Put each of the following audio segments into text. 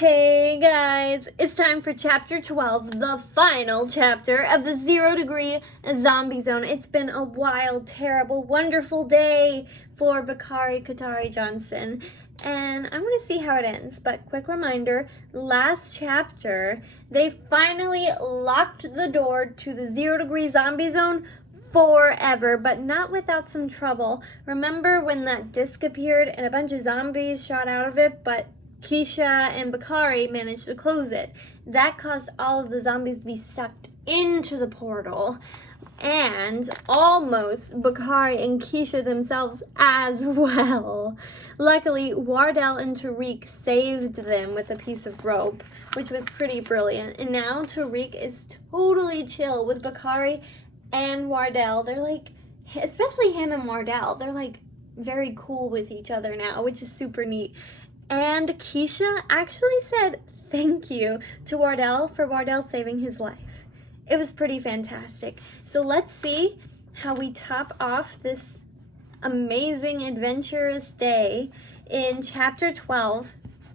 Hey guys, it's time for chapter 12, the final chapter of the 0 Degree Zombie Zone. It's been a wild, terrible, wonderful day for Bakari Katari Johnson, and I want to see how it ends. But quick reminder, last chapter, they finally locked the door to the 0 Degree Zombie Zone forever, but not without some trouble. Remember when that disc appeared and a bunch of zombies shot out of it, but Keisha and Bakari managed to close it. That caused all of the zombies to be sucked into the portal. And almost Bakari and Keisha themselves as well. Luckily, Wardell and Tariq saved them with a piece of rope, which was pretty brilliant. And now Tariq is totally chill with Bakari and Wardell. They're like, especially him and Wardell, they're like very cool with each other now, which is super neat. And Keisha actually said thank you to Wardell for Wardell saving his life. It was pretty fantastic. So let's see how we top off this amazing adventurous day in chapter 12,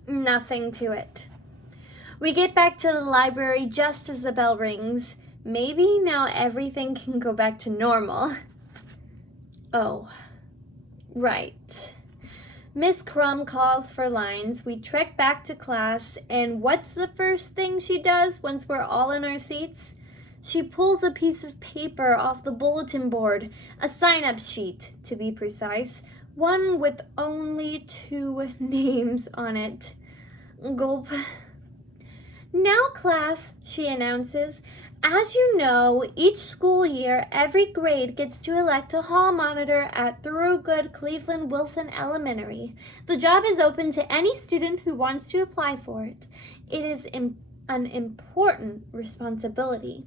Nothing to It. We get back to the library just as the bell rings. Maybe now everything can go back to normal. Oh, right. Miss Crumb calls for lines. We trek back to class, and what's the first thing she does once we're all in our seats? She pulls a piece of paper off the bulletin board, a sign-up sheet, to be precise, one with only 2 names on it. Gulp. Now, class, she announces, as you know, each school year, every grade gets to elect a hall monitor at Thorogood Cleveland Wilson Elementary. The job is open to any student who wants to apply for it. It is an important responsibility.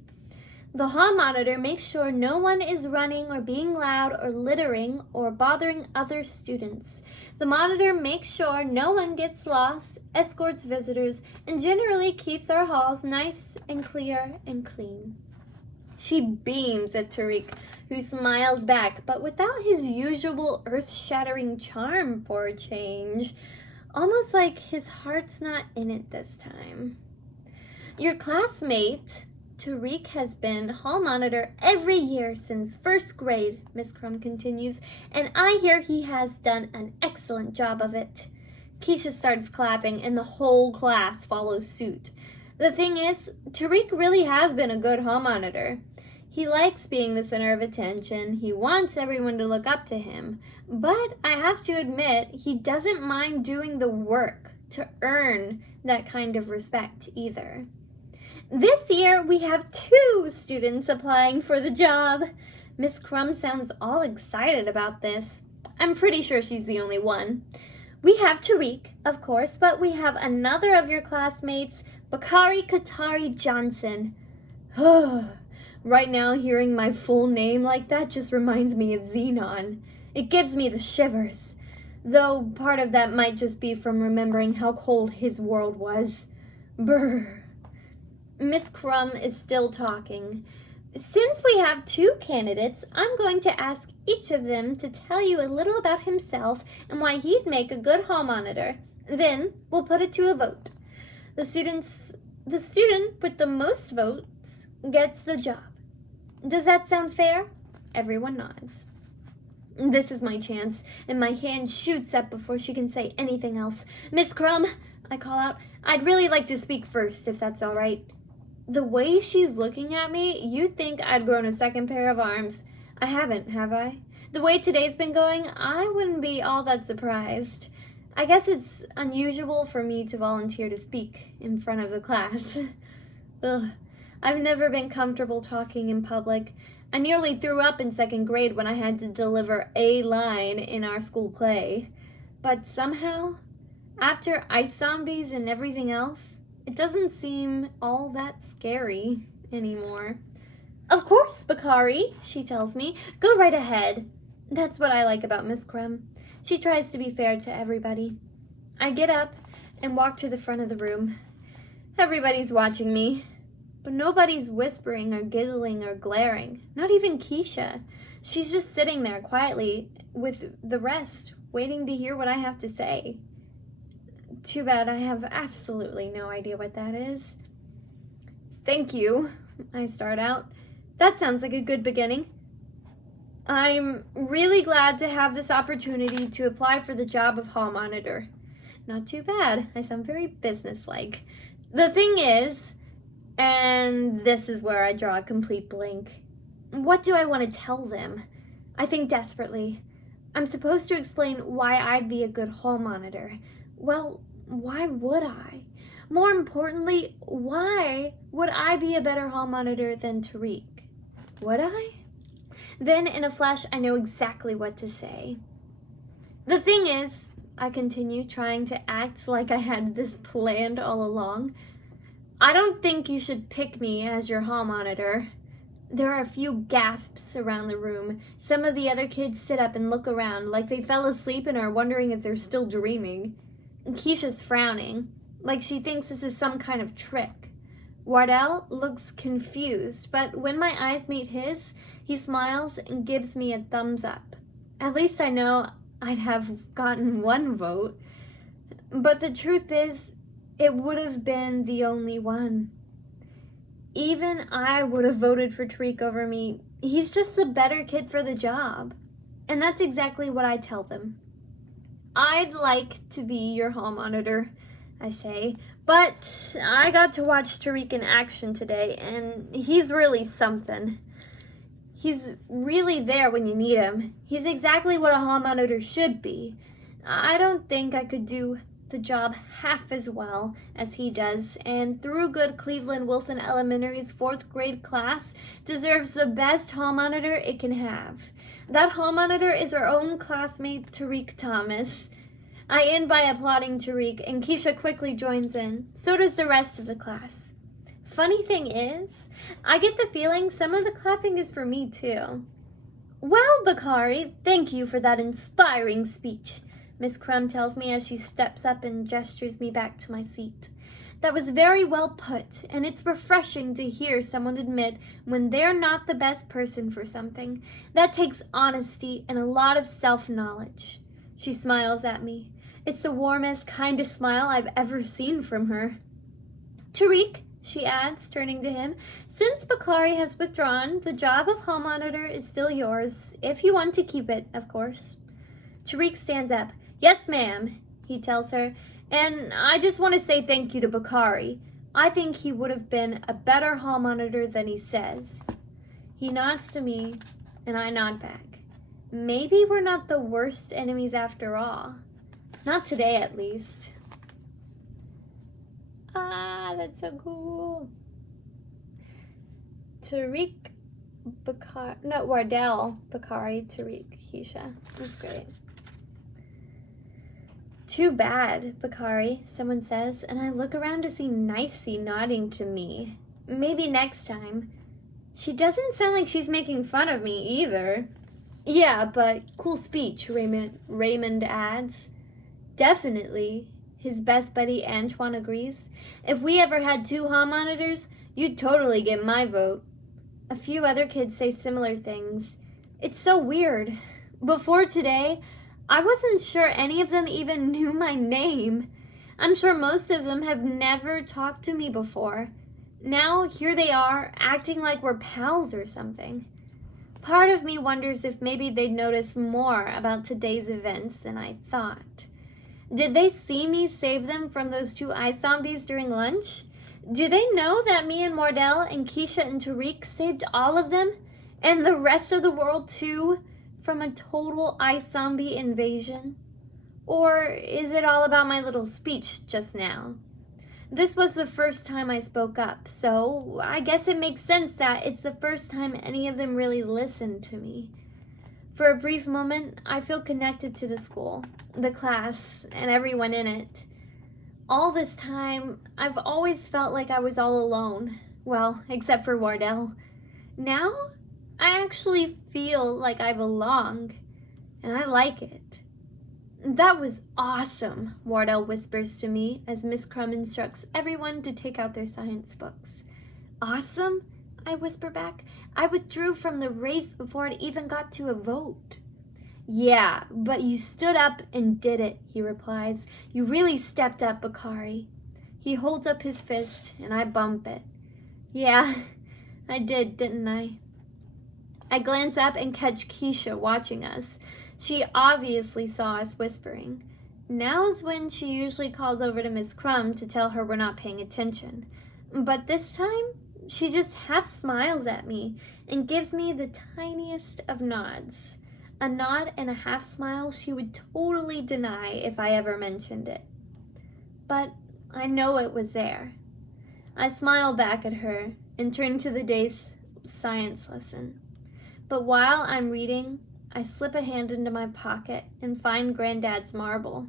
The hall monitor makes sure no one is running or being loud or littering or bothering other students. The monitor makes sure no one gets lost, escorts visitors, and generally keeps our halls nice and clear and clean. She beams at Tariq, who smiles back, but without his usual earth-shattering charm for a change. Almost like his heart's not in it this time. Your classmate, Tariq, has been hall monitor every year since 1st grade, Miss Crumb continues, and I hear he has done an excellent job of it. Keisha starts clapping, and the whole class follows suit. The thing is, Tariq really has been a good hall monitor. He likes being the center of attention. He wants everyone to look up to him. But I have to admit, he doesn't mind doing the work to earn that kind of respect either. This year, we have 2 students applying for the job. Miss Crumb sounds all excited about this. I'm pretty sure she's the only one. We have Tariq, of course, but we have another of your classmates, Bakari Katari Johnson. Right now, hearing my full name like that just reminds me of Xenon. It gives me the shivers. Though part of that might just be from remembering how cold his world was. Brr. Miss Crumb is still talking. Since we have 2 candidates, I'm going to ask each of them to tell you a little about himself and why he'd make a good hall monitor. Then we'll put it to a vote. The student with the most votes gets the job. Does that sound fair? Everyone nods. This is my chance, and my hand shoots up before she can say anything else. Miss Crumb, I call out, I'd really like to speak first, if that's all right. The way she's looking at me, you'd think I'd grown a 2nd pair of arms. I haven't, have I? The way today's been going, I wouldn't be all that surprised. I guess it's unusual for me to volunteer to speak in front of the class. Ugh. I've never been comfortable talking in public. I nearly threw up in 2nd grade when I had to deliver a line in our school play. But somehow, after ice zombies and everything else, it doesn't seem all that scary anymore. Of course, Bakari, she tells me. Go right ahead. That's what I like about Miss Crumb. She tries to be fair to everybody. I get up and walk to the front of the room. Everybody's watching me, but nobody's whispering or giggling or glaring. Not even Keisha. She's just sitting there quietly with the rest, waiting to hear what I have to say. Too bad I have absolutely no idea what that is. Thank you, I start out. That sounds like a good beginning. I'm really glad to have this opportunity to apply for the job of hall monitor. Not too bad. I sound very businesslike. The thing is, and this is where I draw a complete blank, what do I want to tell them? I think desperately. I'm supposed to explain why I'd be a good hall monitor. Well, why would I? More importantly, why would I be a better hall monitor than Tariq? Would I? Then, in a flash, I know exactly what to say. The thing is, I continue, trying to act like I had this planned all along, I don't think you should pick me as your hall monitor. There are a few gasps around the room. Some of the other kids sit up and look around like they fell asleep and are wondering if they're still dreaming. Keisha's frowning, like she thinks this is some kind of trick. Wardell looks confused, but when my eyes meet his, he smiles and gives me a thumbs up. At least I know I'd have gotten one vote. But the truth is, it would have been the only one. Even I would have voted for Tariq over me. He's just the better kid for the job. And that's exactly what I tell them. I'd like to be your hall monitor, I say, but I got to watch Tariq in action today, and he's really something. He's really there when you need him. He's exactly what a hall monitor should be. I don't think I could do the job half as well as he does, and through good Cleveland Wilson Elementary's 4th grade class deserves the best hall monitor it can have. That hall monitor is our own classmate Tariq Thomas. I end by applauding Tariq, and Keisha quickly joins in. So does the rest of the class. Funny thing is, I get the feeling some of the clapping is for me too. Well, Bakari, thank you for that inspiring speech, Miss Crum tells me as she steps up and gestures me back to my seat. That was very well put, and it's refreshing to hear someone admit when they're not the best person for something. That takes honesty and a lot of self-knowledge. She smiles at me. It's the warmest, kindest smile I've ever seen from her. Tariq, she adds, turning to him, since Bakari has withdrawn, the job of hall monitor is still yours, if you want to keep it, of course. Tariq stands up. Yes, ma'am, he tells her, and I just want to say thank you to Bakari. I think he would have been a better hall monitor than he says. He nods to me, and I nod back. Maybe we're not the worst enemies after all. Not today, at least. Ah, that's so cool. Tariq, Bakari, no, Wardell, Bakari, Tariq, Keisha. That's great. Too bad, Bakari, someone says, and I look around to see Nicey nodding to me. Maybe next time. She doesn't sound like she's making fun of me either. Yeah, but cool speech, Raymond adds. Definitely, his best buddy Antoine agrees. If we ever had 2 hall monitors, you'd totally get my vote. A few other kids say similar things. It's so weird. Before today, I wasn't sure any of them even knew my name. I'm sure most of them have never talked to me before. Now, here they are, acting like we're pals or something. Part of me wonders if maybe they'd notice more about today's events than I thought. Did they see me save them from those 2 ice zombies during lunch? Do they know that me and Wardell and Keisha and Tariq saved all of them? And the rest of the world too? From a total ice zombie invasion? Or is it all about my little speech just now? This was the first time I spoke up, so I guess it makes sense that it's the first time any of them really listened to me. For a brief moment, I feel connected to the school, the class, and everyone in it. All this time, I've always felt like I was all alone. Well, except for Wardell. Now, I actually feel like I belong, and I like it. That was awesome, Wardell whispers to me as Miss Crum instructs everyone to take out their science books. Awesome? I whisper back. I withdrew from the race before it even got to a vote. Yeah, but you stood up and did it, he replies. You really stepped up, Bakari. He holds up his fist, and I bump it. Yeah, I did, didn't I? I glance up and catch Keisha watching us. She obviously saw us whispering. Now's when she usually calls over to Miss Crumb to tell her we're not paying attention. But this time, she just half smiles at me and gives me the tiniest of nods. A nod and a half smile she would totally deny if I ever mentioned it. But I know it was there. I smile back at her and turn to the day's science lesson. But while I'm reading, I slip a hand into my pocket and find Granddad's marble.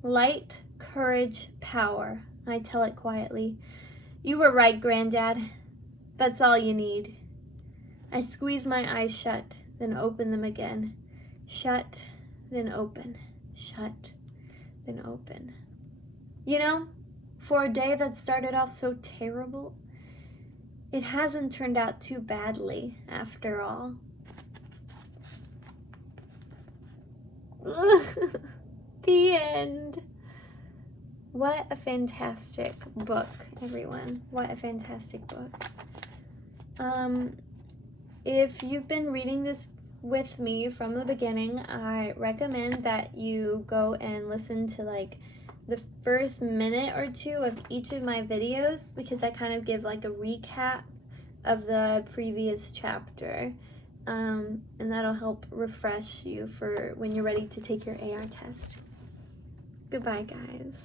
Light, courage, power, I tell it quietly. You were right, Granddad. That's all you need. I squeeze my eyes shut, then open them again. Shut, then open. Shut, then open. You know, for a day that started off so terrible, it hasn't turned out too badly after all. The end. What a fantastic book, everyone. What a fantastic book. If you've been reading this with me from the beginning, I recommend that you go and listen to like the first minute or two of each of my videos, because I kind of give like a recap of the previous chapter, and that'll help refresh you for when you're ready to take your AR test. Goodbye, guys.